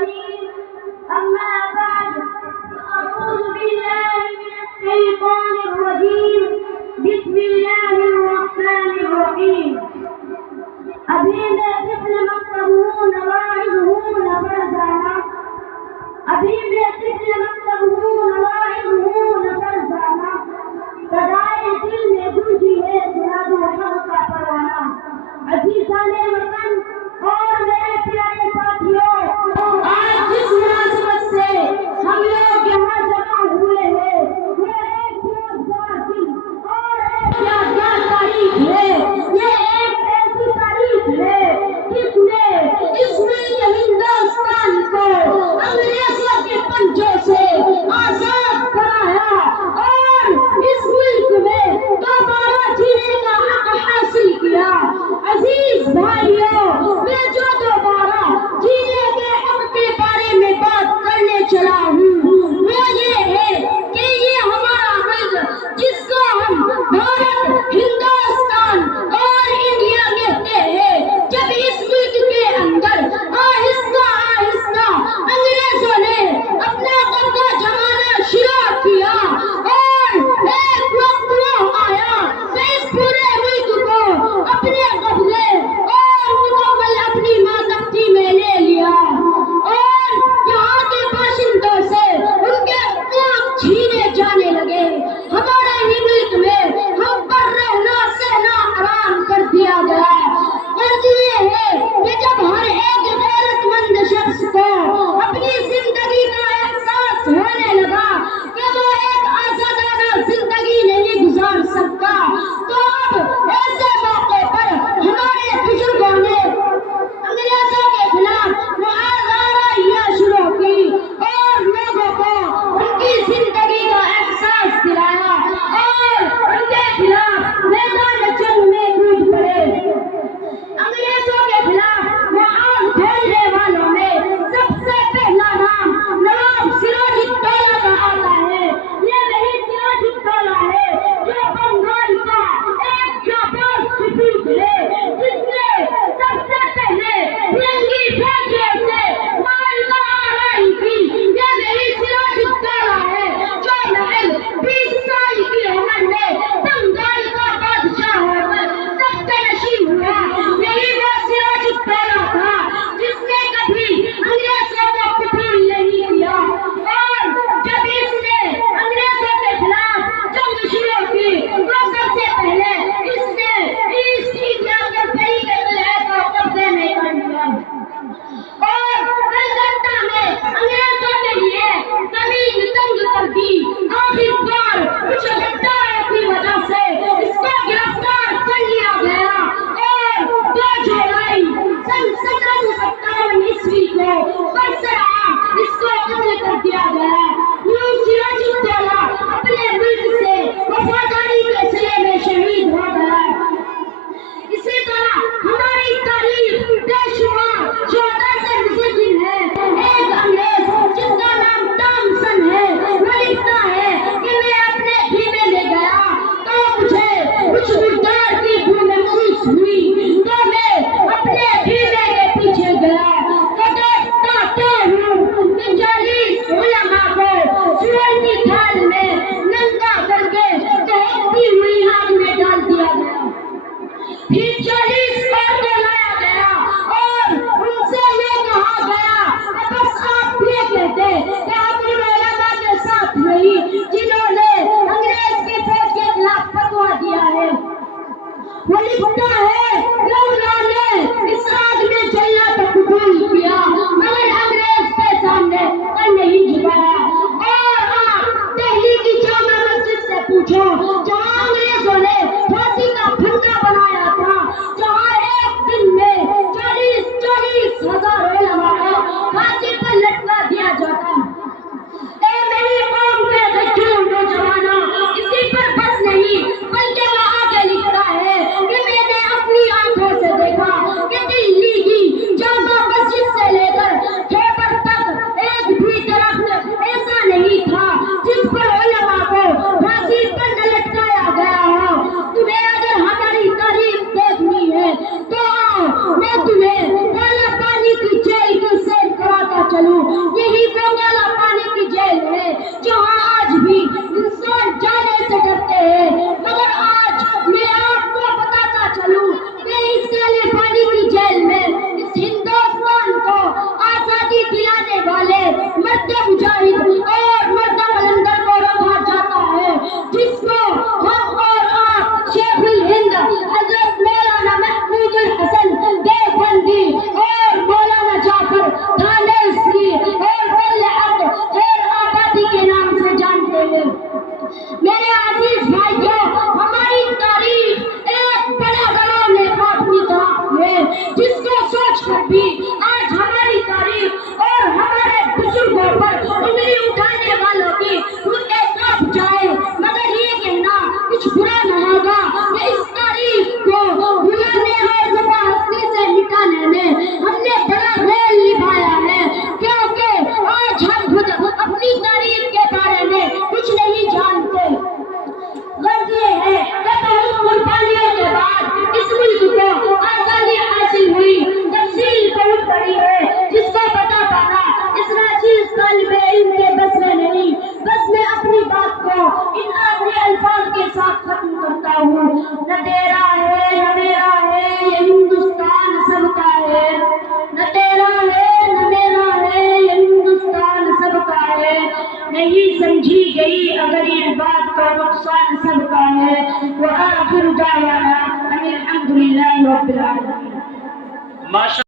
الكريم، أما بعد، أعوذ بالله من الشيطان الرجيم. بسم الله الرحمن الرحيم. ابھی میں طفل مکتب ہوں نواعظ ہوں نفرزانہ، ابھی میں طفل مکتب ہوں نواعظ ہوں نفرزانہ، صدائے دل میں گونجی ہے جناب حق کا پروانہ۔ عزیزان وطن اور میرے پیارے ساتھیوں، آج جس مناسبت سے ہم لوگ یہاں جمع ہوئے ہیں یہ ایک یادگار دن اور ایک یادگار تاریخ ہے۔ یہ ایک ایسی تاریخ ہے جس نے اس ملک ہندوستان کو انگریزوں کے پنجوں سے آزاد کرایا اور اس ملک میں دوبارہ جینے کا حق حاصل کیا۔ عزیز بھائیوں، میں جو دوبارہ جینے کے حق کے بارے میں بات کرنے چلا ہوں وہ یہ ہے کہ یہ ہمارا ملک جس کو ہم بھارت، ہندوستان اور انڈیا کہتے ہیں، جب اس ملک کے اندر آہستہ آہستہ انگریزوں نے اپنا قبضہ جمانا شروع کیا اور ایک وقت وہ آیا کہ اس پورے ملک کو اپنے قبضے اور مکمل اپنی ماتحتی میں لے لیا اور یہاں کے باشندوں سے ان کے حقوق چھینے جانے لگے۔ ہمارے ہی ملک میں ہم پر رہنا سہنا حرام کر دیا گیا۔ غرض یہ ہے کہ جب ہر ایک غیرت مند شخص کو اپنی زندگی کا احساس ہونے لگا کہ وہ ایک آزادانہ زندگی نہیں گزار سکتا، تو اب ایسے موقع پر ہمارے بزرگوں نے انگریزوں کے خلاف مظاہرہ شروع کی اور لوگوں کو ان کی زندگی کا احساس دلایا اور ان کے خلاف میدان جنگ میں کود پڑے۔ انگریزوں کے خلاف آواز کھولنے والوں میں سب سے پہلا نام نواب سراج الدولہ کا آتا ہے۔ یہ وہی سراج الدولہ ہے جو بنگال کا ایک جاباز سپوت ہے جس نے سب سے پہلے فرنگی فوجیوں سے معاہدہ آرائی کی۔ یہ وہی سراج الدولہ ہے جو محض 20 سال کی عمر میں بنگال کا بادشاہ ہو کر تخت نشین ہوا۔ یہی وہ سراج الدولہ تھا جس نے کبھی انگریزوں کو قبول نہیں کیا اور جب اس نے انگریزوں کے خلاف جنگ شروع کی تو سب سے پہلے اس نے ایسٹ انڈیا کمپنی کے قلعے کو قبضے میں کر لیا اور کلکتہ میں انگریزوں کے لیے زمین تنگ کر دی۔ آخر کار کچھ غداروں کی وجہ سے اس کو گرفتار کر لیا گیا اور 2 جولائی سن 1757 عیسوی کو برسراہ اس کو قتل کر دیا گیا۔ یوں سراج الدولہ اپنے ملک سے وفاداری کے صلے میں شہید ہو گیا۔ اسی طرح ہماری تاریخ بے شمار شہداء سے مزین ہے۔ ایک انگریز جس کا نام تامسن ہے وہ لکھتا ہے کہ میں اپنے خیمے میں گیا تو مجھے کچھ مردار کی بو محسوس ہوئی تو میں اپنے خیمے کے پیچھے گیا تو دیکھتا کیا ہوں کہ 40 علماء کو سور کی کھال میں ننگا کر کے دہکتی ہوئی آگ میں ڈال دیا گیا۔ پھر 40 اور کو لایا گیا اور ان سے یہ کہا گیا کہ بس آپ یہ کہتے کہ ہم ان علماء کے ساتھ نہیں جنہوں نے انگریز کی فوج کے خلاف فتویٰ دیا ہے۔ وہ لکھتا ہے کہ انہوں نے اس آگ میں جلنا تو قبول کیا مگر انگریز کے سامنے سر نہیں جھکایا۔ اور آپ دہلی کی جامع مسجد سے پوچھو جہاں انگریزوں نے پھانسی کا پھندا بنایا تھا، جہاں ایک دن میں 40 ہزار علماء کو پھانسی پر لٹکا دیا جاتا۔ اے میری قوم کے بچوں نوجوانوں، اسی پر بس نہیں بلکہ وہ آگے لکھتا ہے کہ میں نے اپنی آنکھوں سے دیکھا کہ دلی کی جامع مسجد سے لے کر خیبر تک ایک بھی درخت ایسا نہیں تھا جس پر علماء کو پھانسی پر نہ لٹکا ان آخری الفاظ کے ساتھ ختم کرتا ہوں. نہ تیرا ہے نہ میرا ہے یہ ہندوستان سب کا ہے. نہ تیرا ہے نہ میرا ہے یہ ہندوستان سب کا ہے. نہیں سمجھی گئی اگر یہ بات کا نقصان سب کا ہے. وآخر دعوانا ان الحمد للہ رب العالمین.